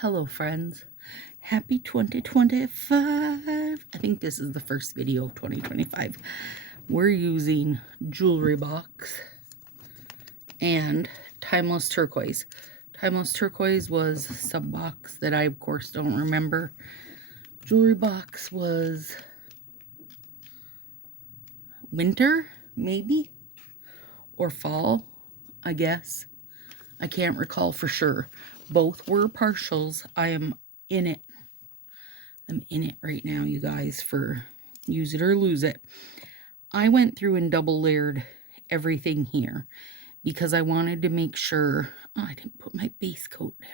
Hello friends, happy 2025. I think this is the first video of 2025. We're using Jewelry Box and Timeless Turquoise. Timeless Turquoise was some box that I of course don't remember. Jewelry Box was winter, maybe? Or fall, I guess. I can't recall for sure. Both were partials. I am in it. I'm in it right now, you guys, for use it or lose it. I went through and double layered everything here because I wanted to make sure, I didn't put my base coat down.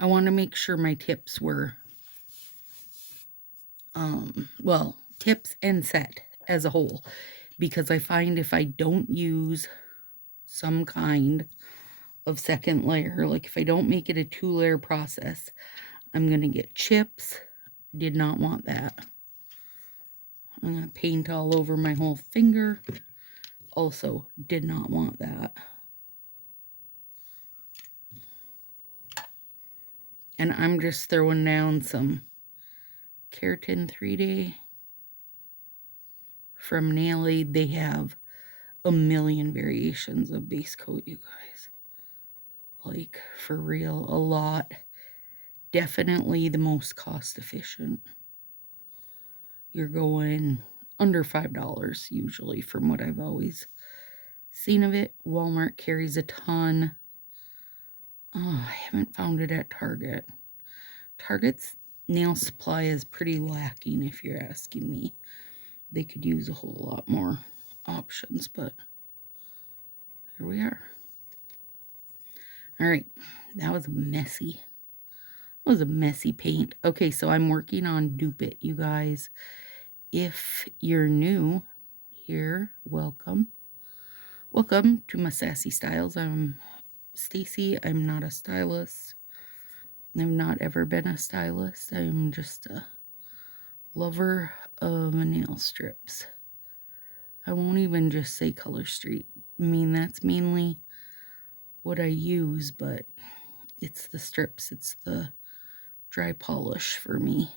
I wanted to make sure my tips were, well, tips and set as a whole, because I find if I don't use some kind of second layer, like if I don't make it a 2-layer process, I'm going to get chips. Did not want that. I'm going to paint all over my whole finger. Also did not want that. And I'm just throwing down some Keratin 3-Day from Nail Aid. They have a million variations of base coat, you guys. Like, for real, a lot. Definitely the most cost efficient. You're going under $5 usually from what I've always seen of it. Walmart carries a ton. Oh, I haven't found it at Target. Target's nail supply is pretty lacking if you're asking me. They could use a whole lot more options, but here we are. All right, that was messy. That was a messy paint. Okay, so I'm working on Dupe It, you guys. If you're new here, welcome. Welcome to my Sassy Styles. I'm Stacy. I'm not a stylist. I've not ever been a stylist. I'm just a lover of nail strips. I won't even just say Color Street. I mean, that's mainly what I use, but it's the strips. It's the dry polish for me.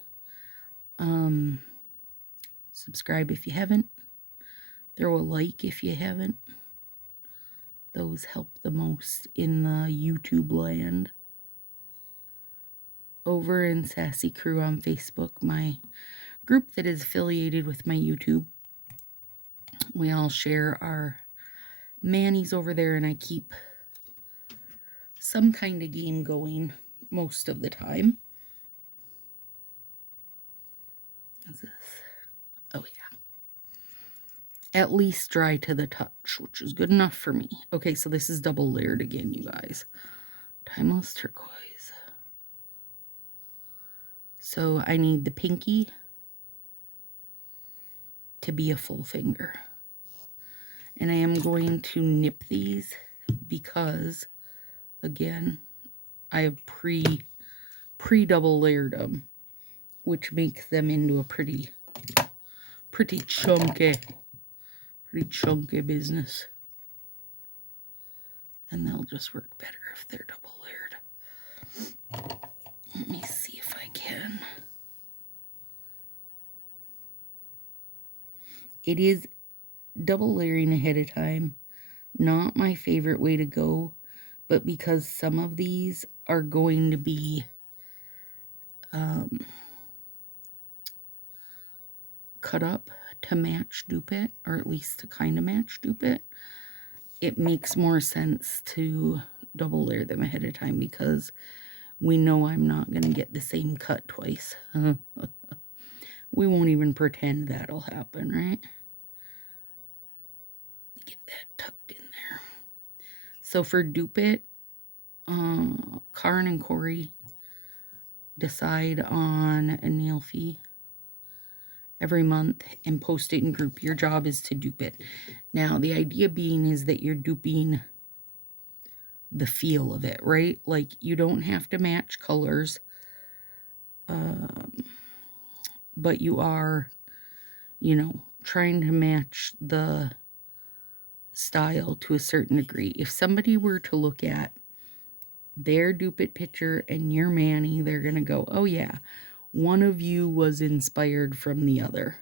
Subscribe if you haven't. Throw a like if you haven't. Those help the most in the YouTube land. Over in Sassy Crew on Facebook, my group that is affiliated with my YouTube, we all share our manis over there, and I keep some kind of game going most of the time. What's this? Oh, yeah. At least dry to the touch, which is good enough for me. Okay, so this is double layered again, you guys. Timeless Turquoise. So I need the pinky to be a full finger. And I am going to nip these because, again, I have pre-double layered them, which makes them into a pretty chunky business. And they'll just work better if they're double layered. Let me see if I can. It is double layering ahead of time. Not my favorite way to go, but because some of these are going to be cut up to match Dupe It, or at least to kind of match Dupe It, it makes more sense to double layer them ahead of time because we know I'm not going to get the same cut twice. We won't even pretend that'll happen, right? Get that tucked in there. So for Dupe It, Karen and Corey decide on a nail fee every month and post it in group. Your job is to dupe it. Now, the idea being is that you're duping the feel of it, right? Like, you don't have to match colors, but you are, you know, trying to match the style to a certain degree. If somebody were to look at their Dupe It picture and your Manny, they're going to go, oh yeah, one of you was inspired from the other.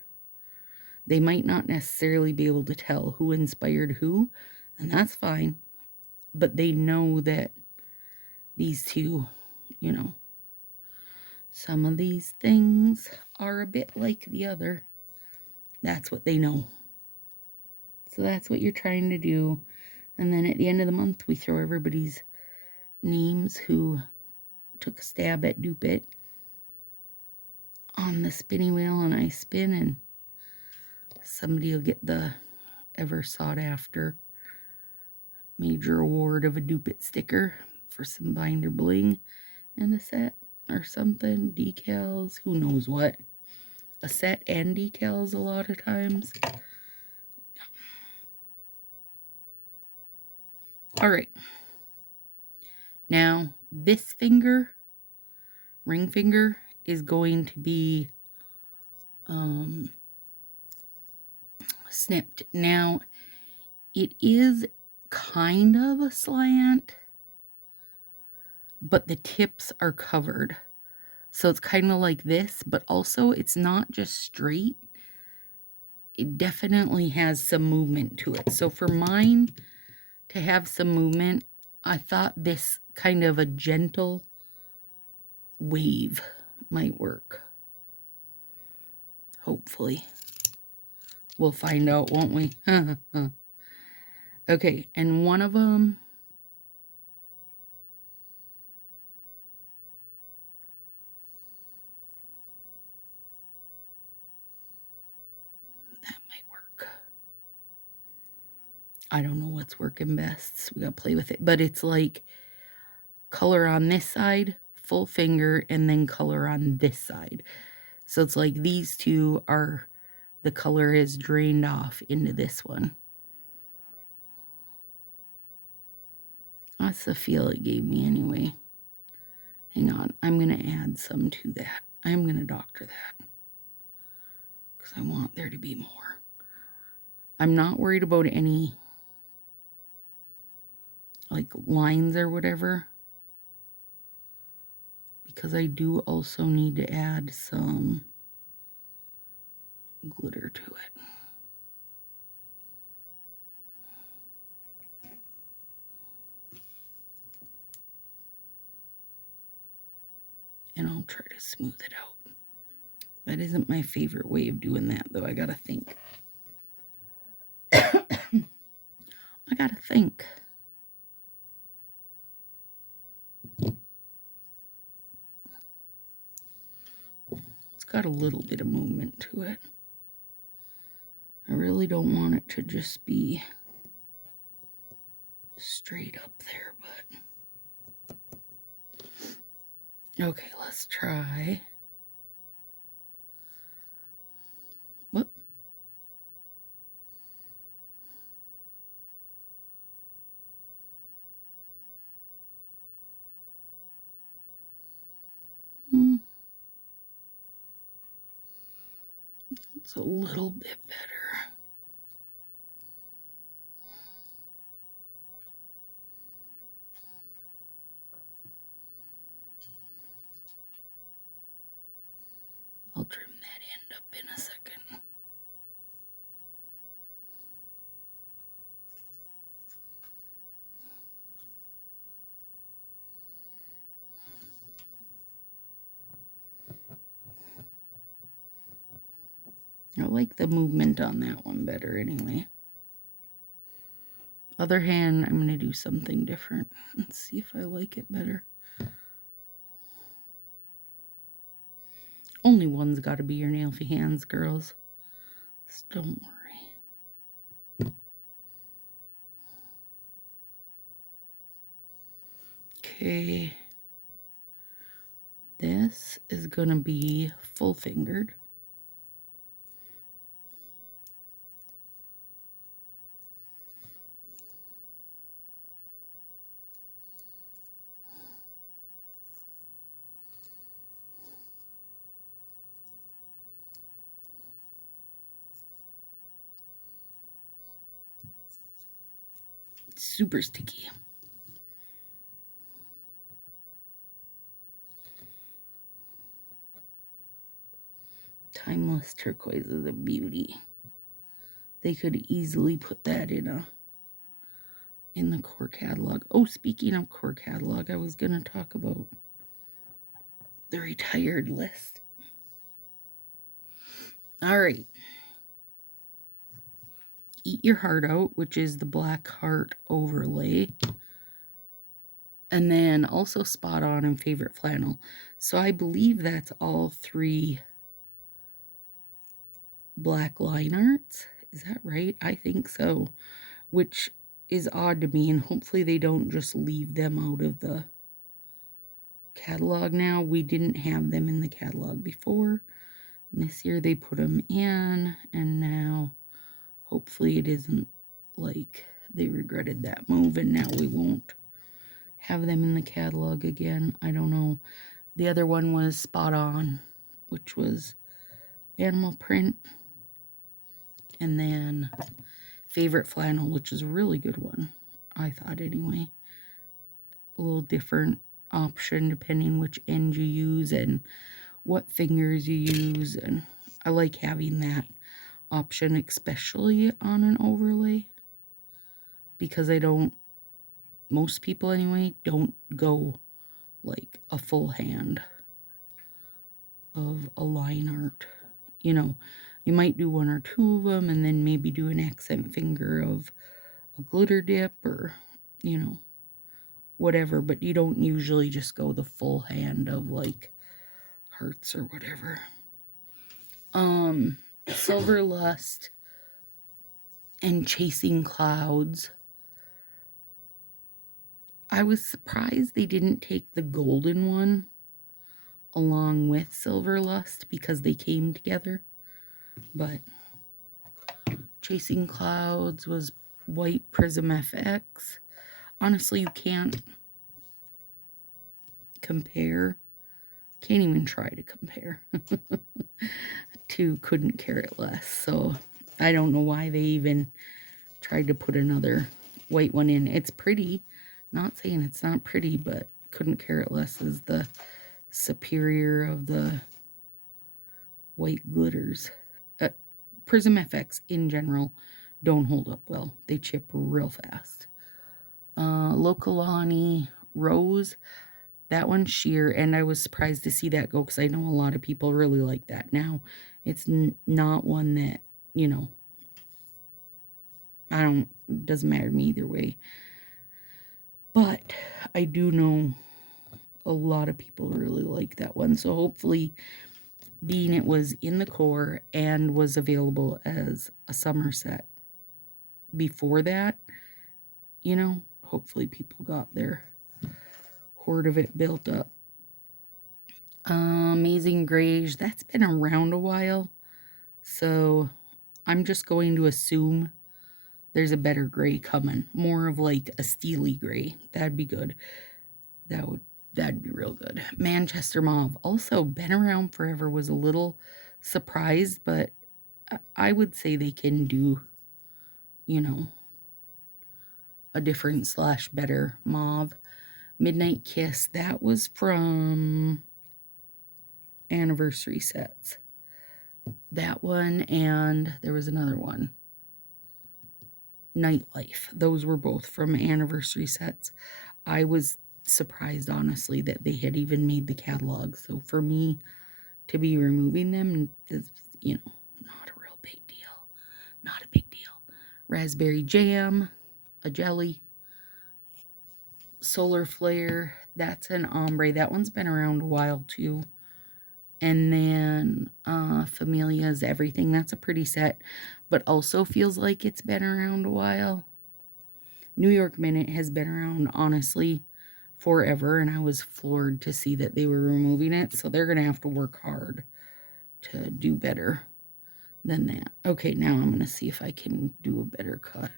They might not necessarily be able to tell who inspired who, and that's fine. But they know that these two, you know, some of these things are a bit like the other. That's what they know. So that's what you're trying to do. And then at the end of the month, we throw everybody's names who took a stab at Dupe It on the spinning wheel, and I spin, and somebody will get the ever sought after major award of a Dupe It sticker for some binder bling and a set or something, decals, who knows what. A set and decals a lot of times. All right. Now, this finger, ring finger, is going to be snipped. Now, it is kind of a slant, but the tips are covered. So it's kind of like this, but also it's not just straight. It definitely has some movement to it. So for mine to have some movement, I thought this kind of a gentle wave might work. Hopefully. We'll find out, won't we? Okay, and one of them, that might work. I don't know what's working best, so we gotta play with it. But it's like color on this side, full finger, and then color on this side. So it's like these two are, the color is drained off into this one. That's the feel it gave me anyway. Hang on, I'm going to add some to that. I'm going to doctor that because I want there to be more. I'm not worried about any like lines or whatever, because I do also need to add some glitter to it. And I'll try to smooth it out. That isn't my favorite way of doing that, though. I gotta think. I gotta think. It's got a little bit of movement to it. I really don't want it to just be straight up there, but okay, let's try. Whoop. It's a little bit better. I'll trim that end up in a second. I like the movement on that one better anyway. Other hand, I'm going to do something different. Let's see if I like it better. Only one's got to be your nailful hands, girls. So don't worry. Okay. This is going to be full fingered. It's super sticky. Timeless turquoise is a beauty. They could easily put that in the core catalog. Oh, speaking of core catalog, I was going to talk about the retired list. All right. Eat Your Heart Out, which is the black heart overlay. And then also Spot On and Favorite Flannel. So I believe that's all 3 black line arts. Is that right? I think so. Which is odd to me, and hopefully they don't just leave them out of the catalog now. We didn't have them in the catalog before. And this year they put them in, and now hopefully it isn't like they regretted that move and now we won't have them in the catalog again. I don't know. The other one was Spot On, which was animal print. And then Favorite Flannel, which is a really good one, I thought anyway. A little different option depending which end you use and what fingers you use. And I like having that option, especially on an overlay, because most people anyway, don't go like a full hand of a line art. You know, you might do 1 or 2 of them and then maybe do an accent finger of a glitter dip or, you know, whatever, but you don't usually just go the full hand of like hearts or whatever. Silver Lust and Chasing Clouds. I was surprised they didn't take the golden one along with Silver Lust because they came together. But Chasing Clouds was white Prism FX. Honestly, you can't compare. Can't even try to compare to Couldn't Care It Less. So I don't know why they even tried to put another white one in. It's pretty. Not saying it's not pretty, but Couldn't Care It Less is the superior of the white glitters. Prism FX in general don't hold up well. They chip real fast. Lokalani Rose, that one's sheer, and I was surprised to see that go because I know a lot of people really like that. Now, it's not one that, you know, doesn't matter to me either way. But I do know a lot of people really like that one. So hopefully, being it was in the core and was available as a summer set before that, you know, hopefully people got their hoard of it built up. Amazing Grays, that's been around a while. So I'm just going to assume there's a better gray coming. More of like a steely gray. That'd be good. That'd be real good. Manchester Mauve, also been around forever, was a little surprised, but I would say they can do, you know, a different / better mauve. Midnight Kiss, that was from anniversary sets. That one, and there was another one. Nightlife. Those were both from anniversary sets. I was surprised, honestly, that they had even made the catalog. So for me to be removing them is, you know, not a real big deal. Not a big deal. Raspberry Jam, a jelly. Solar Flare, that's an ombre. That one's been around a while too. And then Familia's Everything. That's a pretty set, but also feels like it's been around a while. New York Minute has been around, honestly, forever, and I was floored to see that they were removing it. So they're going to have to work hard to do better than that. Okay, now I'm going to see if I can do a better cut.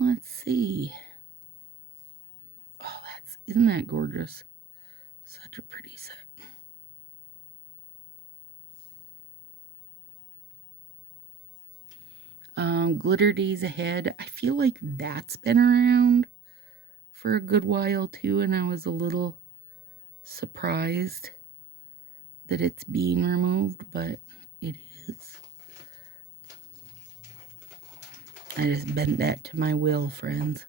Let's see. Oh, isn't that gorgeous? Such a pretty set. Glitter Days Ahead. I feel like that's been around for a good while too, and I was a little surprised that it's being removed, but it is. I just bent that to my will, friends.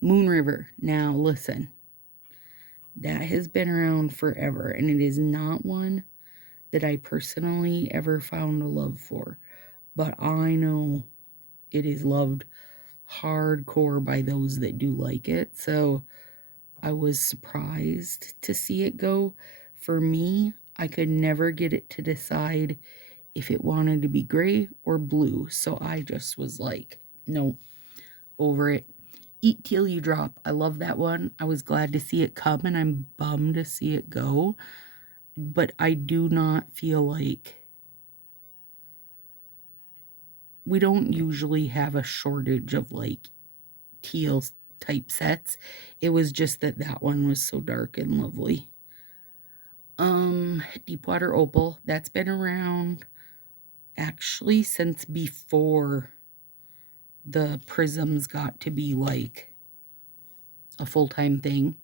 Moon River. Now, listen. That has been around forever, and it is not one that I personally ever found a love for. But I know it is loved hardcore by those that do like it. So I was surprised to see it go. For me, I could never get it to decide if it wanted to be gray or blue. So I just was like, no, over it. Eat Till You Drop. I love that one. I was glad to see it come, and I'm bummed to see it go. But I do not feel like we don't usually have a shortage of like teal type sets. It was just that that one was so dark and lovely. Deepwater Opal. That's been around actually since before the prisms got to be like a full-time thing,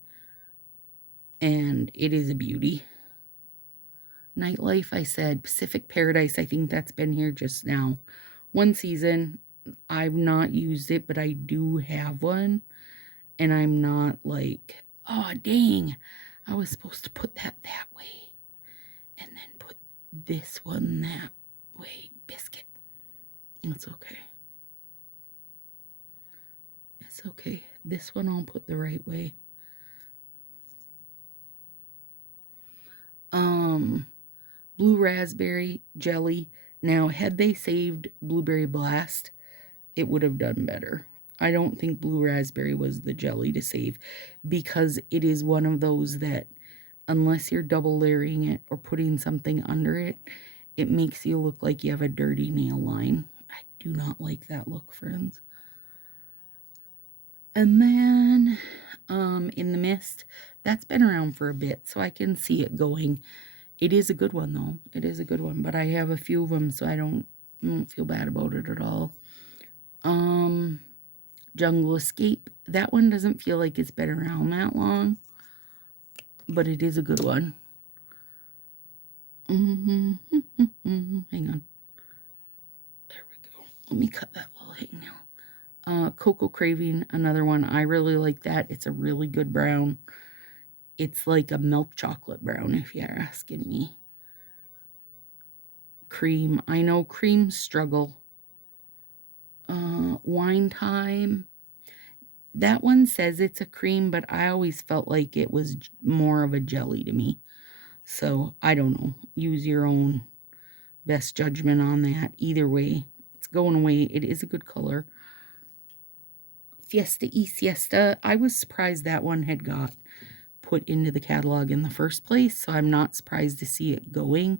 and it is a beauty. Nightlife, I said. Pacific Paradise, I think that's been here just now. One season. I've not used it, but I do have one, and I'm not like, oh dang, I was supposed to put that way and then put this one that way. Biscuit. It's okay. It's okay. This one I'll put the right way. Blue Raspberry Jelly. Now, had they saved Blueberry Blast, it would have done better. I don't think Blue Raspberry was the jelly to save, because it is one of those that, unless you're double layering it or putting something under it, it makes you look like you have a dirty nail line. I do not like that look, friends. And then In the Mist, that's been around for a bit, so I can see it going. It is a good one, though. It is a good one, but I have a few of them, so I don't feel bad about it at all. Jungle Escape. That one doesn't feel like it's been around that long, but it is a good one. Hang on. There we go. Let me cut that little hangnail. Cocoa Craving, another one. I really like that. It's a really good brown. It's like a milk chocolate brown, if you're asking me. Cream. I know creams struggle. Wine Time. That one says it's a cream, but I always felt like it was more of a jelly to me. So, I don't know. Use your own best judgment on that. Either way, it's going away. It is a good color. Fiesta y Siesta. I was surprised that one had got put into the catalog in the first place, so I'm not surprised to see it going.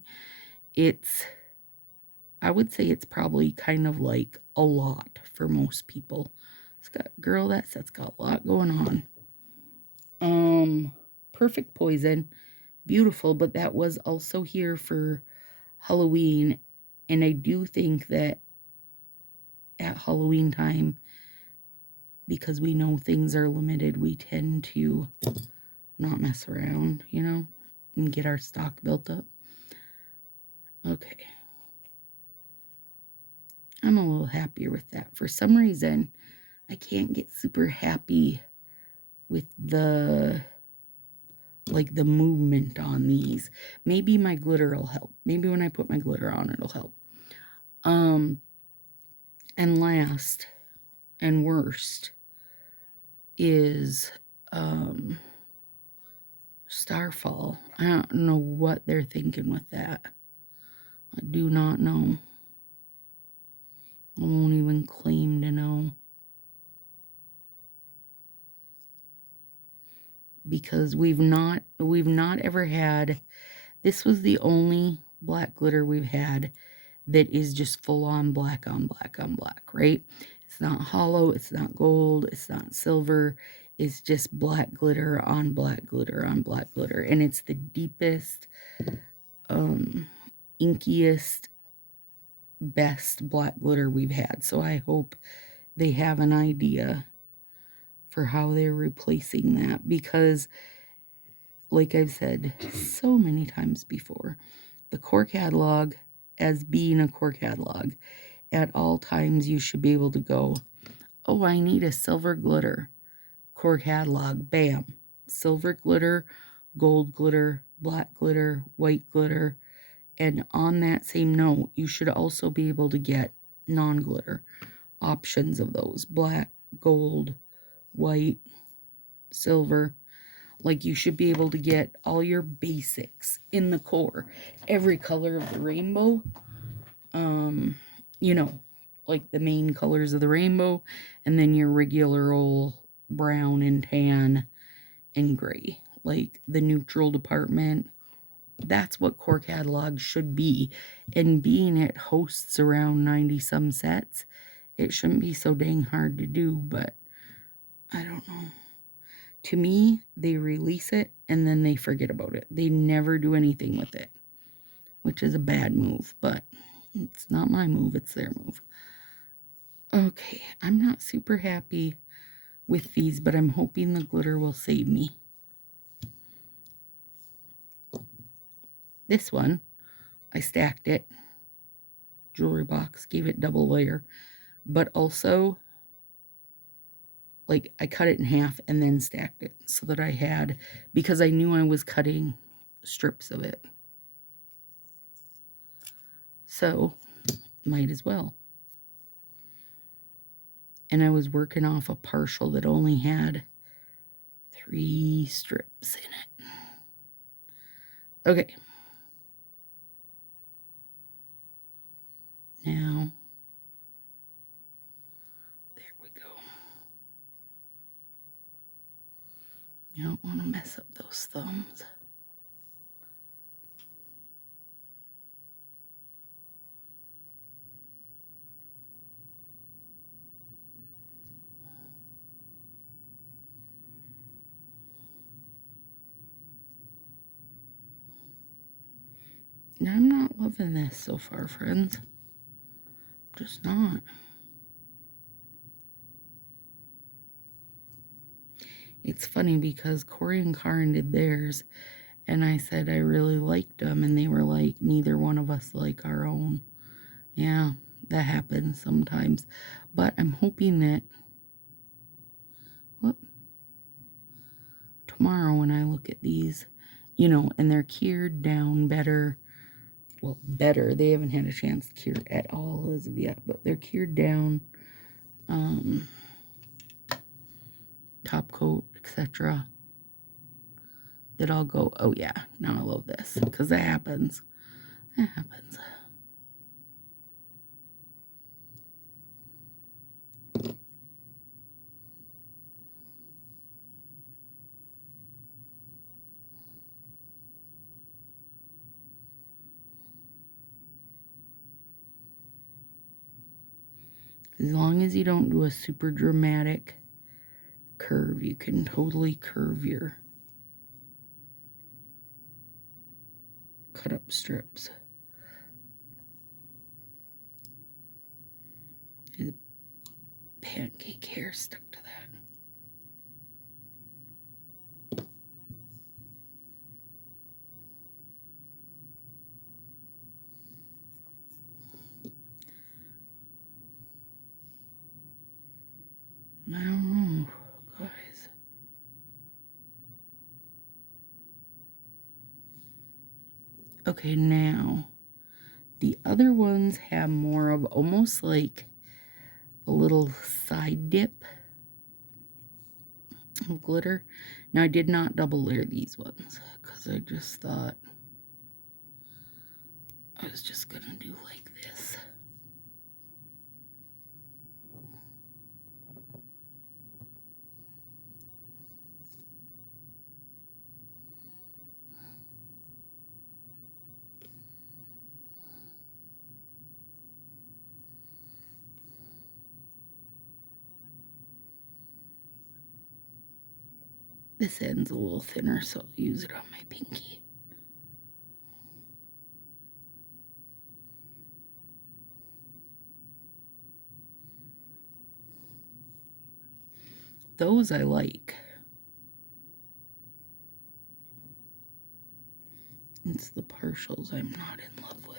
I would say it's probably kind of like a lot for most people. It's got, girl, that set's got a lot going on. Perfect Poison. Beautiful, but that was also here for Halloween, and I do think that at Halloween time, because we know things are limited, we tend to not mess around, you know, and get our stock built up. Okay. I'm a little happier with that. For some reason, I can't get super happy with the movement on these. Maybe my glitter will help. Maybe when I put my glitter on, it'll help. And last and worst is Starfall. I don't know what they're thinking with that. I do not know. I won't even claim to know. Because we've not ever had, this was the only black glitter we've had that is just full on black on black on black, right? It's not hollow, it's not gold, it's not silver, it's just black glitter on black glitter on black glitter, and it's the deepest inkiest, best black glitter we've had. So I hope they have an idea for how they're replacing that, because like I've said so many times before, the core catalog, as being a core catalog, at all times you should be able to go, oh, I need a silver glitter. Core catalog, bam. Silver glitter, gold glitter, black glitter, white glitter. And on that same note, you should also be able to get non-glitter options of those. Black, gold, white, silver. Like, you should be able to get all your basics in the core. Every color of the rainbow. You know, like the main colors of the rainbow. And then your regular old brown and tan and gray. Like the neutral department. That's what core catalog should be. And being it hosts around 90 some sets, it shouldn't be so dang hard to do, but I don't know. To me, they release it and then they forget about it. They never do anything with it, which is a bad move, but it's not my move, it's their move. Okay, I'm not super happy with these, but I'm hoping the glitter will save me. This one, I stacked it. Jewelry box, gave it double layer, but also, like, I cut it in half and then stacked it so that I had, because I knew I was cutting strips of it. So, might as well. And I was working off a partial that only had 3 strips in it. Okay. Now, there we go. You don't want to mess up those thumbs. Now, I'm not loving this so far, friends. Just not. It's funny because Corey and Karen did theirs, and I said I really liked them, and they were like, neither one of us like our own. Yeah, that happens sometimes. But I'm hoping that, whoop, tomorrow when I look at these, you know, and they're cured down better. Well, better. They haven't had a chance to cure at all as of yet, but they're cured down. Top coat, etc. That I'll go, oh yeah, now I love this, because that happens. That happens. As long as you don't do a super dramatic curve, you can totally curve your cut up strips. There's pancake hair stuck to that. I don't know, guys. Okay, now the other ones have more of almost like a little side dip of glitter. Now, I did not double layer these ones because I just thought I was just gonna do like this. This end's a little thinner, so I'll use it on my pinky. Those I like. It's the partials I'm not in love with.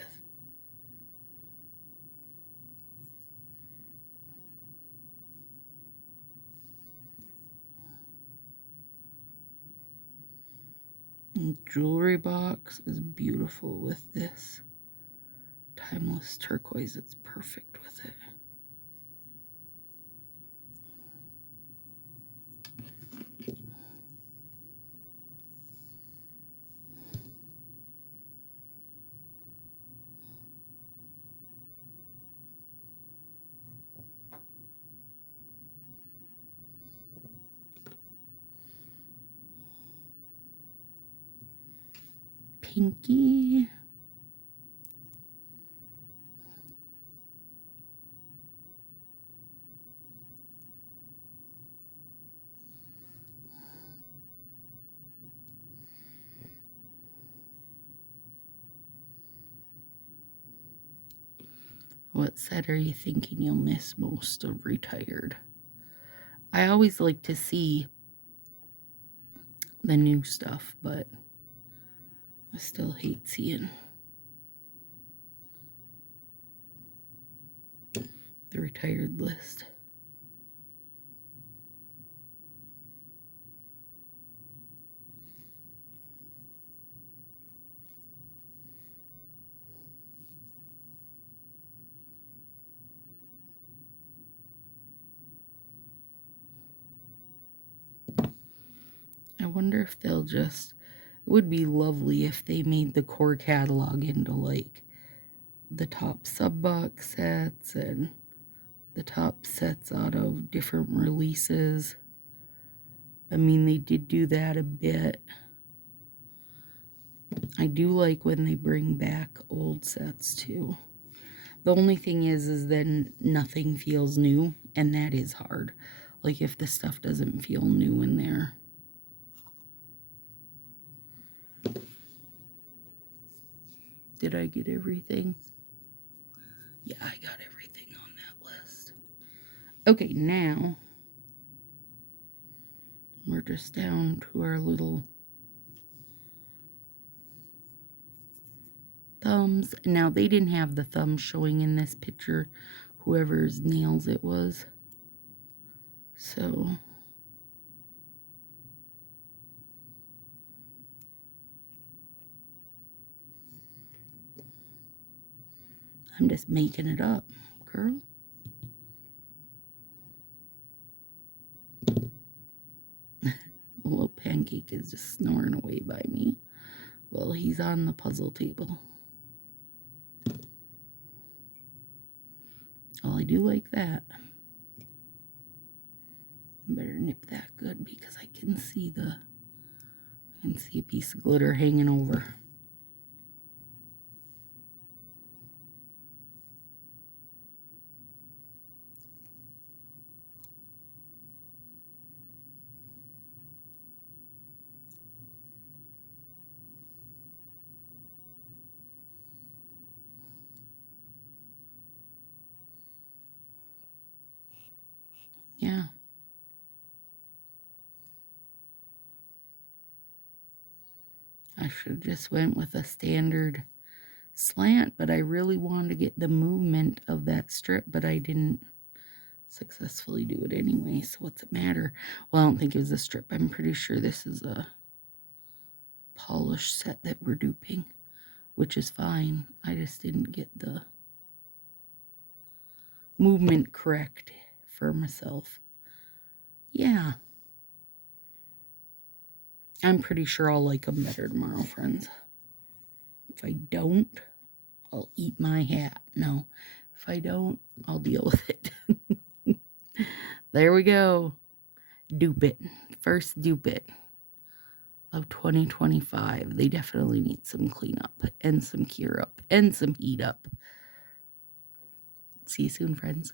And jewelry box is beautiful with this timeless turquoise. It's perfect with it. Pinky. What set are you thinking you'll miss most of retired? I always like to see the new stuff, but I still hate seeing the retired list. I wonder if they'll just, it would be lovely if they made the core catalog into like the top sub-box sets and the top sets out of different releases. I mean, they did do that a bit. I do like when they bring back old sets too. The only thing is then nothing feels new, and that is hard. Like if the stuff doesn't feel new in there. Did I get everything? Yeah, I got everything on that list. Okay, now we're just down to our little thumbs. Now, they didn't have the thumbs showing in this picture, whoever's nails it was. So I'm just making it up, girl. The little pancake is just snoring away by me. Well, he's on the puzzle table. Oh, I do like that. Better nip that good because I can see a piece of glitter hanging over. Yeah. I should have just went with a standard slant, but I really wanted to get the movement of that strip, but I didn't successfully do it anyway, so what's it matter? Well, I don't think it was a strip. I'm pretty sure this is a polished set that we're duping, which is fine. I just didn't get the movement correct for myself. Yeah. I'm pretty sure I'll like them better tomorrow, friends. If I don't, I'll eat my hat. No, if I don't, I'll deal with it. There we go. Dupe It. First Dupe It of 2025. They definitely need some cleanup and some cure up and some heat up. See you soon, friends.